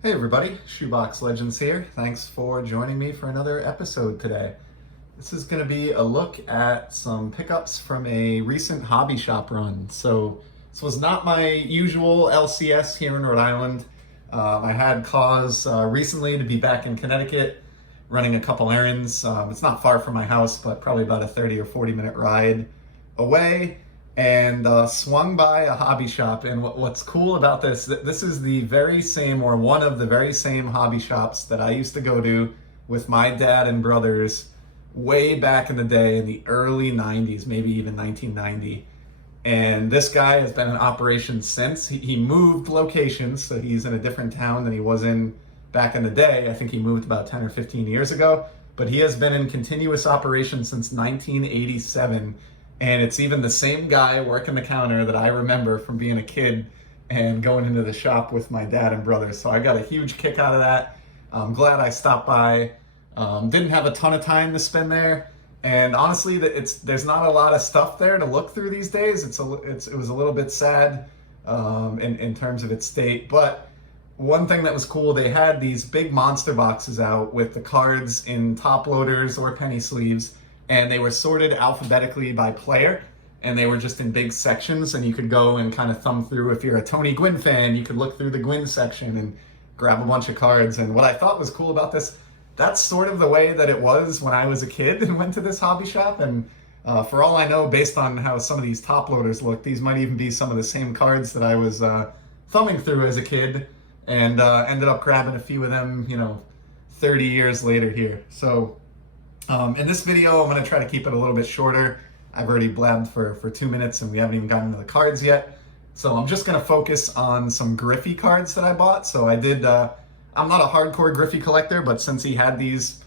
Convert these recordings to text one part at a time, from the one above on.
Hey everybody, Shoebox Legends here. Thanks for joining me for another episode today. This is going to be a look at some pickups from a recent hobby shop run. So this was not my usual LCS here in Rhode Island. I had cause recently to be back in Connecticut running a couple errands. It's not far from my house, but probably about a 30 or 40 minute ride away, and swung by a hobby shop. And what's cool about this is the very same, or one of the very same hobby shops that I used to go to with my dad and brothers way back in the day in the early 90s, maybe even 1990. And this guy has been in operation since. He moved locations, so he's in a different town than he was in back in the day. I think he moved about 10 or 15 years ago, but he has been in continuous operation since 1987. And it's even the same guy working the counter that I remember from being a kid and going into the shop with my dad and brothers. So I got a huge kick out of that. I'm glad I stopped by. Didn't have a ton of time to spend there. And honestly, there's not a lot of stuff there to look through these days. It was a little bit sad in terms of its state. But one thing that was cool, they had these big monster boxes out with the cards in top loaders or penny sleeves, and they were sorted alphabetically by player, and they were just in big sections, and you could go and kind of thumb through. If you're a Tony Gwynn fan, you could look through the Gwynn section and grab a bunch of cards. And what I thought was cool about this, that's sort of the way that it was when I was a kid and went to this hobby shop. And for all I know, based on how some of these top loaders look, these might even be some of the same cards that I was thumbing through as a kid, and ended up grabbing a few of them, 30 years later here. So in this video, I'm going to try to keep it a little bit shorter. I've already blabbed for 2 minutes and we haven't even gotten into the cards yet. So I'm just going to focus on some Griffey cards that I bought. So I did, I'm not a hardcore Griffey collector, but since he had these,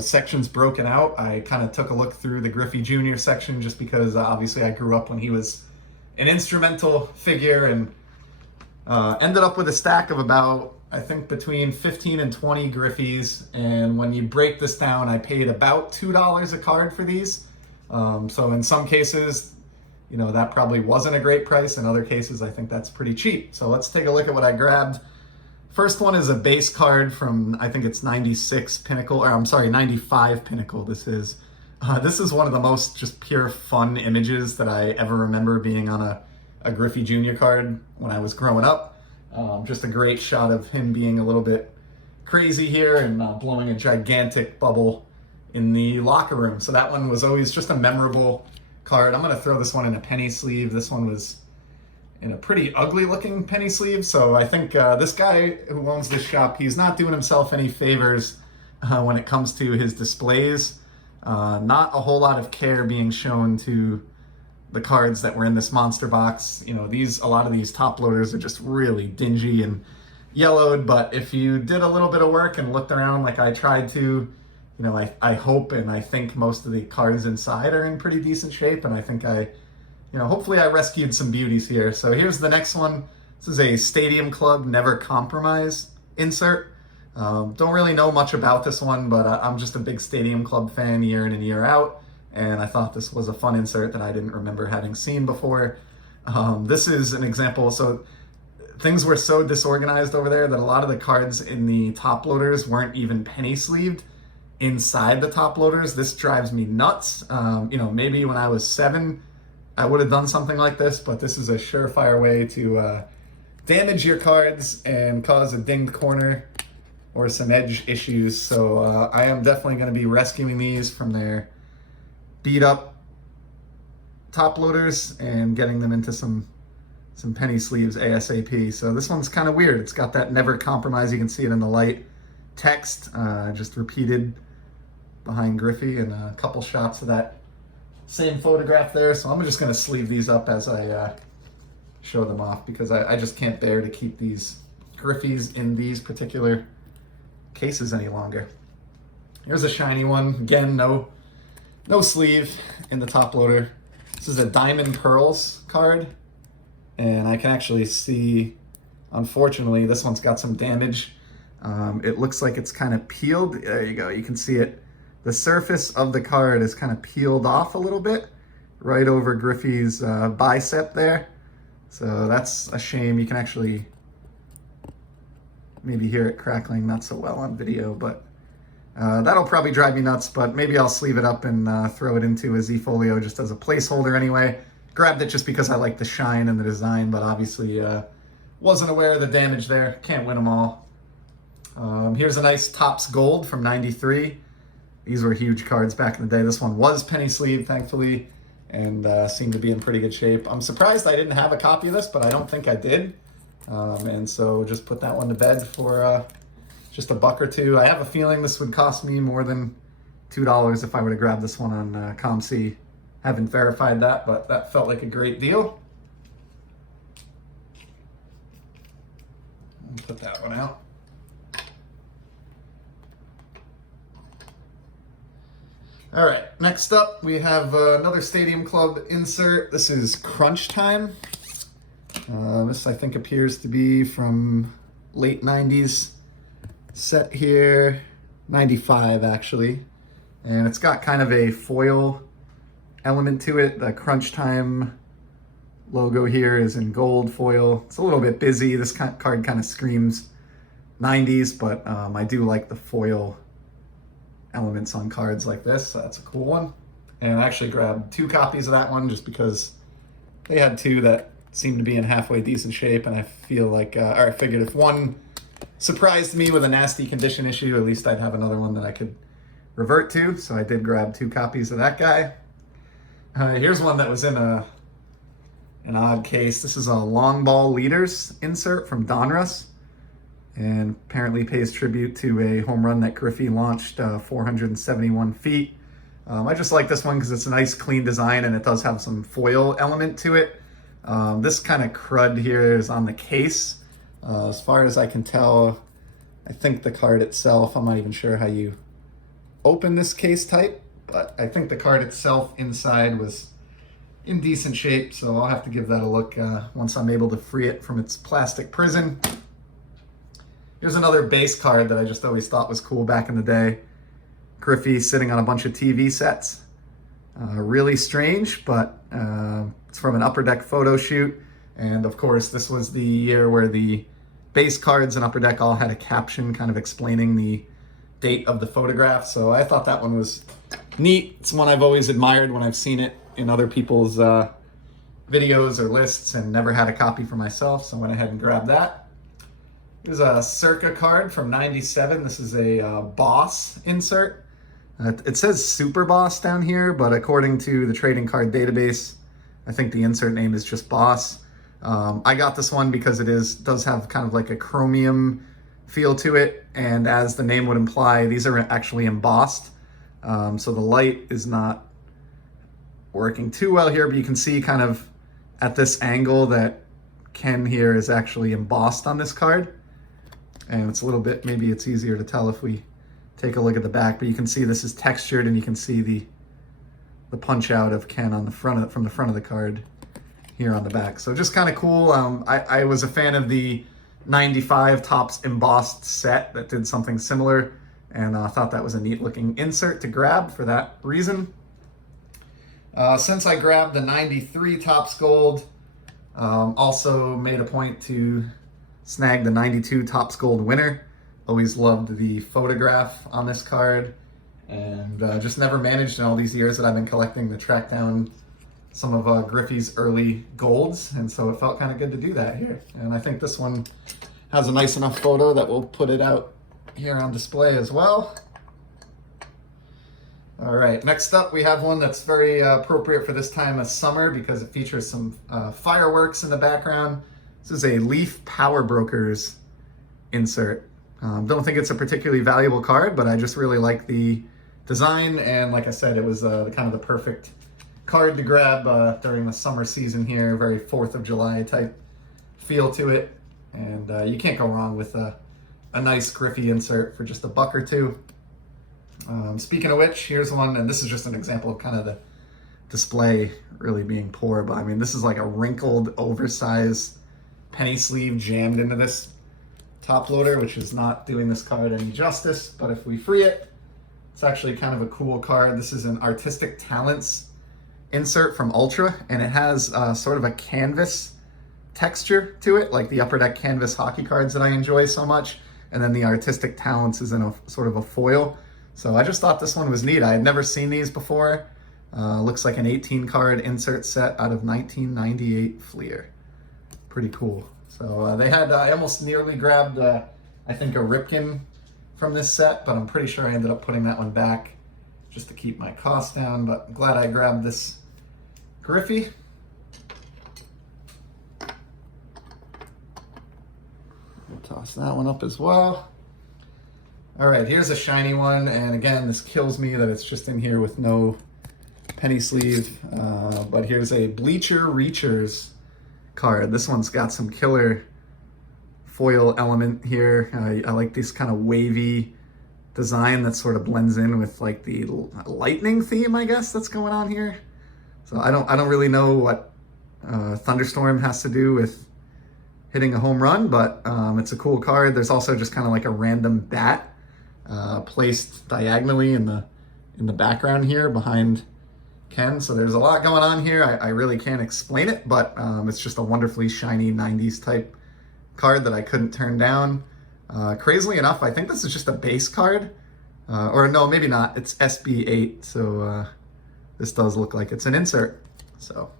sections broken out, I kind of took a look through the Griffey Jr. section, just because obviously I grew up when he was an instrumental figure, and ended up with a stack of about, I think, between 15 and 20 Griffeys. And when you break this down, I paid about $2 a card for these. So in some cases, that probably wasn't a great price. In other cases, I think that's pretty cheap. So let's take a look at what I grabbed. First one is a base card from, I think it's 96 Pinnacle, or I'm sorry, 95 Pinnacle. This is one of the most just pure fun images that I ever remember being on a Griffey Jr. card when I was growing up. Just a great shot of him being a little bit crazy here and blowing a gigantic bubble in the locker room. So that one was always just a memorable card. I'm going to throw this one in a penny sleeve. This one was in a pretty ugly looking penny sleeve. So I think this guy who owns this shop, he's not doing himself any favors when it comes to his displays. Not a whole lot of care being shown to the cards that were in this monster box. A lot of these top loaders are just really dingy and yellowed, but if you did a little bit of work and looked around like I tried to, I hope and I think most of the cards inside are in pretty decent shape, and I think hopefully I rescued some beauties here. So here's the next one. This is a Stadium Club Never Compromise insert. Don't really know much about this one, but I'm just a big Stadium Club fan year in and year out. And I thought this was a fun insert that I didn't remember having seen before. This is an example. So things were so disorganized over there that a lot of the cards in the top loaders weren't even penny sleeved inside the top loaders. This drives me nuts. Maybe when I was 7, I would have done something like this, but this is a surefire way to damage your cards and cause a dinged corner or some edge issues. So I am definitely going to be rescuing these from their beat up top loaders and getting them into some penny sleeves ASAP. So this one's kind of weird. It's got that never compromise. You can see it in the light text, just repeated behind Griffey, and a couple shots of that same photograph there. So I'm just going to sleeve these up as I show them off, because I just can't bear to keep these Griffeys in these particular cases any longer. Here's a shiny one. Again, no sleeve in the top loader. This is a Diamond Pearls card, and I can actually see, unfortunately, this one's got some damage. It looks like it's kind of peeled. There you go, you can see it. The surface of the card is kind of peeled off a little bit, right over Griffey's bicep there. So that's a shame. You can actually maybe hear it crackling not so well on video, but that'll probably drive me nuts, but maybe I'll sleeve it up and throw it into a Z-Folio just as a placeholder anyway. Grabbed it just because I like the shine and the design, but obviously wasn't aware of the damage there. Can't win them all. Here's a nice Topps Gold from '93. These were huge cards back in the day. This one was penny sleeved, thankfully, and seemed to be in pretty good shape. I'm surprised I didn't have a copy of this, but I don't think I did. And so just put that one to bed for just a buck or two. I have a feeling this would cost me more than $2 if I were to grab this one on ComC. Haven't verified that, but that felt like a great deal. I'll put that one out. All right, next up we have another Stadium Club insert. This is Crunch Time. This I think appears to be from late 90s set here, 95 actually. And it's got kind of a foil element to it. The Crunch Time logo here is in gold foil. It's a little bit busy. This card kind of screams 90s, but I do like the foil elements on cards like this, so that's a cool one. And I actually grabbed 2 copies of that one just because they had 2 that seemed to be in halfway decent shape, and I feel like, or I figured if one surprised me with a nasty condition issue, at least I'd have another one that I could revert to, so I did grab 2 copies of that guy. Here's one that was in an odd case. This is a Long Ball Leaders insert from Donruss, and apparently pays tribute to a home run that Griffey launched 471 feet. I just like this one because it's a nice clean design and it does have some foil element to it. This kind of crud here is on the case. As far as I can tell, I think the card itself, I'm not even sure how you open this case type, but I think the card itself inside was in decent shape, so I'll have to give that a look once I'm able to free it from its plastic prison. Here's another base card that I just always thought was cool back in the day. Griffey sitting on a bunch of TV sets. Really strange, but it's from an Upper Deck photo shoot. And of course, this was the year where the base cards in Upper Deck all had a caption kind of explaining the date of the photograph. So I thought that one was neat. It's one I've always admired when I've seen it in other people's videos or lists and never had a copy for myself. So I went ahead and grabbed that. Here's a Circa card from '97. This is a Boss insert. It says Super Boss down here, but according to the trading card database, I think the insert name is just Boss. I got this one because it does have kind of like a chromium feel to it, and as the name would imply, these are actually embossed. So the light is not working too well here, but you can see kind of at this angle that Ken here is actually embossed on this card. And it's a little bit, maybe it's easier to tell if we take a look at the back, but you can see this is textured and you can see the punch out of Ken on the front from the front of the card here on the back. So just kind of cool. I was a fan of the '95 Topps embossed set that did something similar, and I thought that was a neat looking insert to grab for that reason. Since I grabbed the '93 Topps Gold, also made a point to snag the '92 Topps Gold winner. Always loved the photograph on this card, and just never managed in all these years that I've been collecting to track down some of Griffey's early golds, and so it felt kind of good to do that here. And I think this one has a nice enough photo that we'll put it out here on display as well. All right, next up we have one that's very appropriate for this time of summer because it features some fireworks in the background. This is a Leaf Power Brokers insert. Don't think it's a particularly valuable card, but I just really like the design, and like I said, it was kind of the perfect card to grab during the summer season here. Very 4th of July type feel to it, and you can't go wrong with a nice Griffey insert for just a buck or two. Speaking of which, here's one, and this is just an example of kind of the display really being poor, but I mean, this is like a wrinkled, oversized penny sleeve jammed into this top loader, which is not doing this card any justice, but if we free it, it's actually kind of a cool card. This is an Artistic Talents insert from Ultra, and it has sort of a canvas texture to it, like the Upper Deck canvas hockey cards that I enjoy so much. and then the artistic talents is in a sort of a foil. So I just thought this one was neat. I had never seen these before. Looks like an 18 card insert set out of 1998 Fleer. Pretty cool. So they had, I almost nearly grabbed, I think, a Ripken from this set, but I'm pretty sure I ended up putting that one back just to keep my costs down. But I'm glad I grabbed this Griffey. We'll toss that one up as well. All right, here's a shiny one, and again, this kills me that it's just in here with no penny sleeve, but here's a Bleacher Reachers card. This one's got some killer foil element here. I like this kind of wavy design that sort of blends in with like the lightning theme, I guess, that's going on here. So I don't really know what Thunderstorm has to do with hitting a home run, but it's a cool card. There's also just kind of like a random bat placed diagonally in the background here behind Ken. So there's a lot going on here. I really can't explain it, but it's just a wonderfully shiny 90s type card that I couldn't turn down. Crazily enough, I think this is just a base card. Or no, maybe not. It's SB8, so this does look like it's an insert. So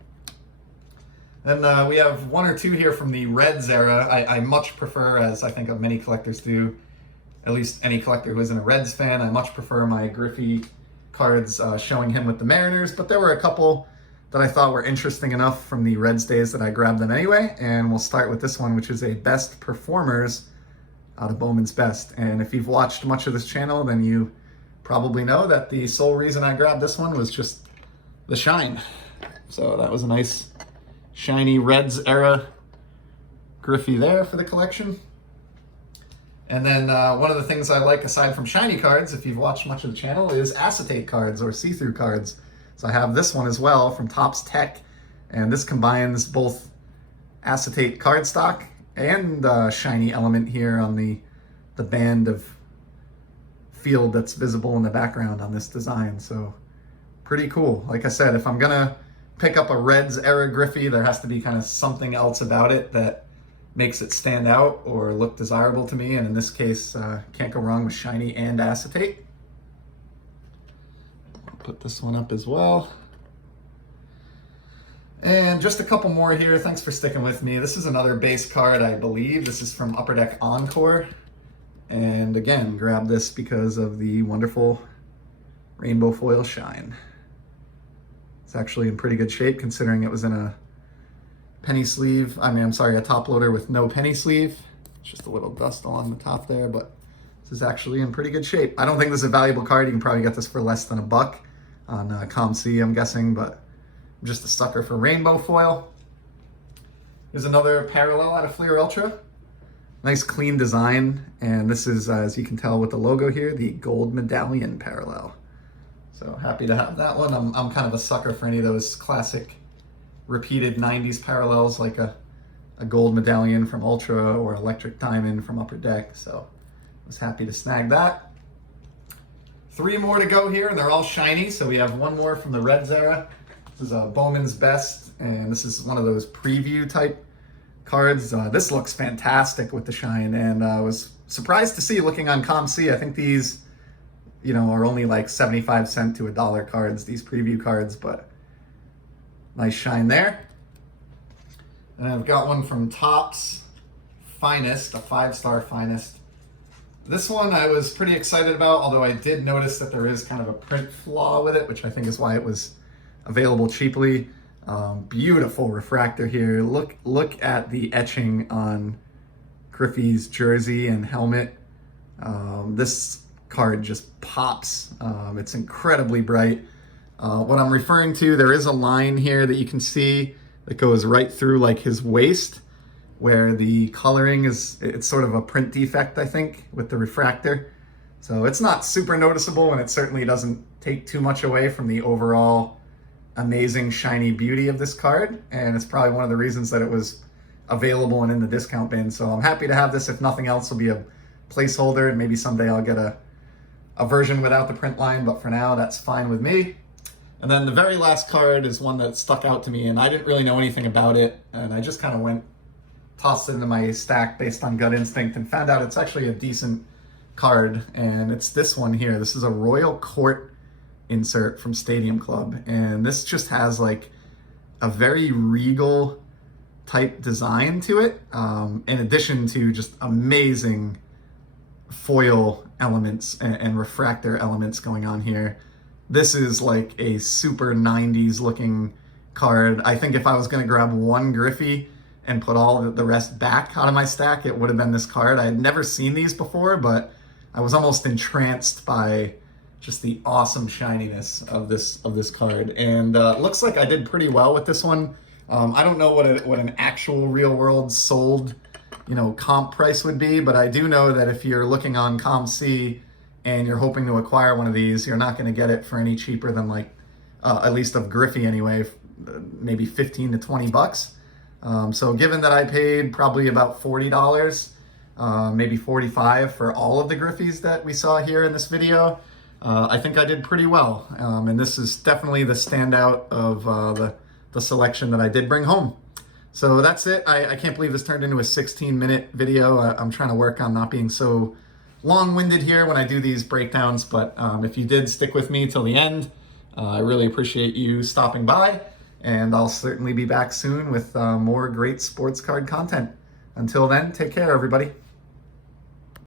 then we have one or two here from the Reds era. I much prefer, as I think many collectors do, at least any collector who isn't a Reds fan, I much prefer my Griffey cards showing him with the Mariners, but there were a couple that I thought were interesting enough from the Reds days that I grabbed them anyway, and we'll start with this one, which is a Best Performers out of Bowman's Best. And if you've watched much of this channel, then you probably know that the sole reason I grabbed this one was just the shine. So that was a nice shiny Reds era Griffey there for the collection. And then one of the things I like aside from shiny cards, if you've watched much of the channel, is acetate cards or see-through cards. So I have this one as well from Topps Tech, and this combines both acetate cardstock and shiny element here on the band of field that's visible in the background on this design. So pretty cool. Like I said, if I'm gonna pick up a Reds era Griffey, there has to be kind of something else about it that makes it stand out or look desirable to me, and in this case, can't go wrong with shiny and acetate. I'll put this one up as well. And just a couple more here. Thanks for sticking with me. This is another base card, I believe. This is from Upper Deck Encore. And again, grab this because of the wonderful rainbow foil shine. It's actually in pretty good shape considering it was in a penny sleeve. A top loader with no penny sleeve. It's just a little dust along the top there, but this is actually in pretty good shape. I don't think this is a valuable card. You can probably get this for less than $1 on ComC, I'm guessing, but I'm just a sucker for rainbow foil. Here's another parallel out of Fleer Ultra. Nice clean design, and this is, as you can tell with the logo here, the gold medallion parallel. So happy to have that one. I'm kind of a sucker for any of those classic repeated 90s parallels, like a gold medallion from Ultra or electric diamond from Upper Deck, so I was happy to snag that. 3 more to go here, and they're all shiny. So we have one more from the Reds era. This is Bowman's Best, and this is one of those preview type cards. This looks fantastic with the shine, and I was surprised to see, looking on ComC, I think these, are only like 75 cents to $1 cards, these preview cards, but nice shine there. And I've got one from Topps Finest, a 5-star Finest. This one I was pretty excited about, although I did notice that there is kind of a print flaw with it, which I think is why it was available cheaply. Beautiful refractor here. Look at the etching on Griffey's jersey and helmet. This card just pops. It's incredibly bright. What I'm referring to, there is a line here that you can see that goes right through like his waist, where the coloring it's sort of a print defect, I think, with the refractor. So it's not super noticeable, and it certainly doesn't take too much away from the overall amazing shiny beauty of this card. And it's probably one of the reasons that it was available and in the discount bin. So I'm happy to have this. If nothing else, will be a placeholder, and maybe someday I'll get a version without the print line, but for now, that's fine with me. And then the very last card is one that stuck out to me, and I didn't really know anything about it, and I just kind of went tossed it into my stack based on gut instinct and found out it's actually a decent card, and it's this one here. This is a Royal Court insert from Stadium Club, and this just has like a very regal type design to it, in addition to just amazing foil elements and refractor elements going on here. This is like a super 90s looking card. I think if I was going to grab one Griffey and put all the rest back out of my stack, it would have been this card. I had never seen these before, but I was almost entranced by just the awesome shininess of this card. And looks like I did pretty well with this one. I don't know what an actual real world sold, comp price would be, but I do know that if you're looking on ComC and you're hoping to acquire one of these, you're not going to get it for any cheaper than at least of Griffey anyway, maybe 15 to 20 bucks. So given that I paid probably about $40, maybe 45 for all of the Griffeys that we saw here in this video, I think I did pretty well. And this is definitely the standout of the selection that I did bring home. So that's it. I can't believe this turned into a 16-minute video. I'm trying to work on not being so long-winded here when I do these breakdowns, but if you did stick with me till the end, I really appreciate you stopping by, and I'll certainly be back soon with more great sports card content. Until then, take care, everybody.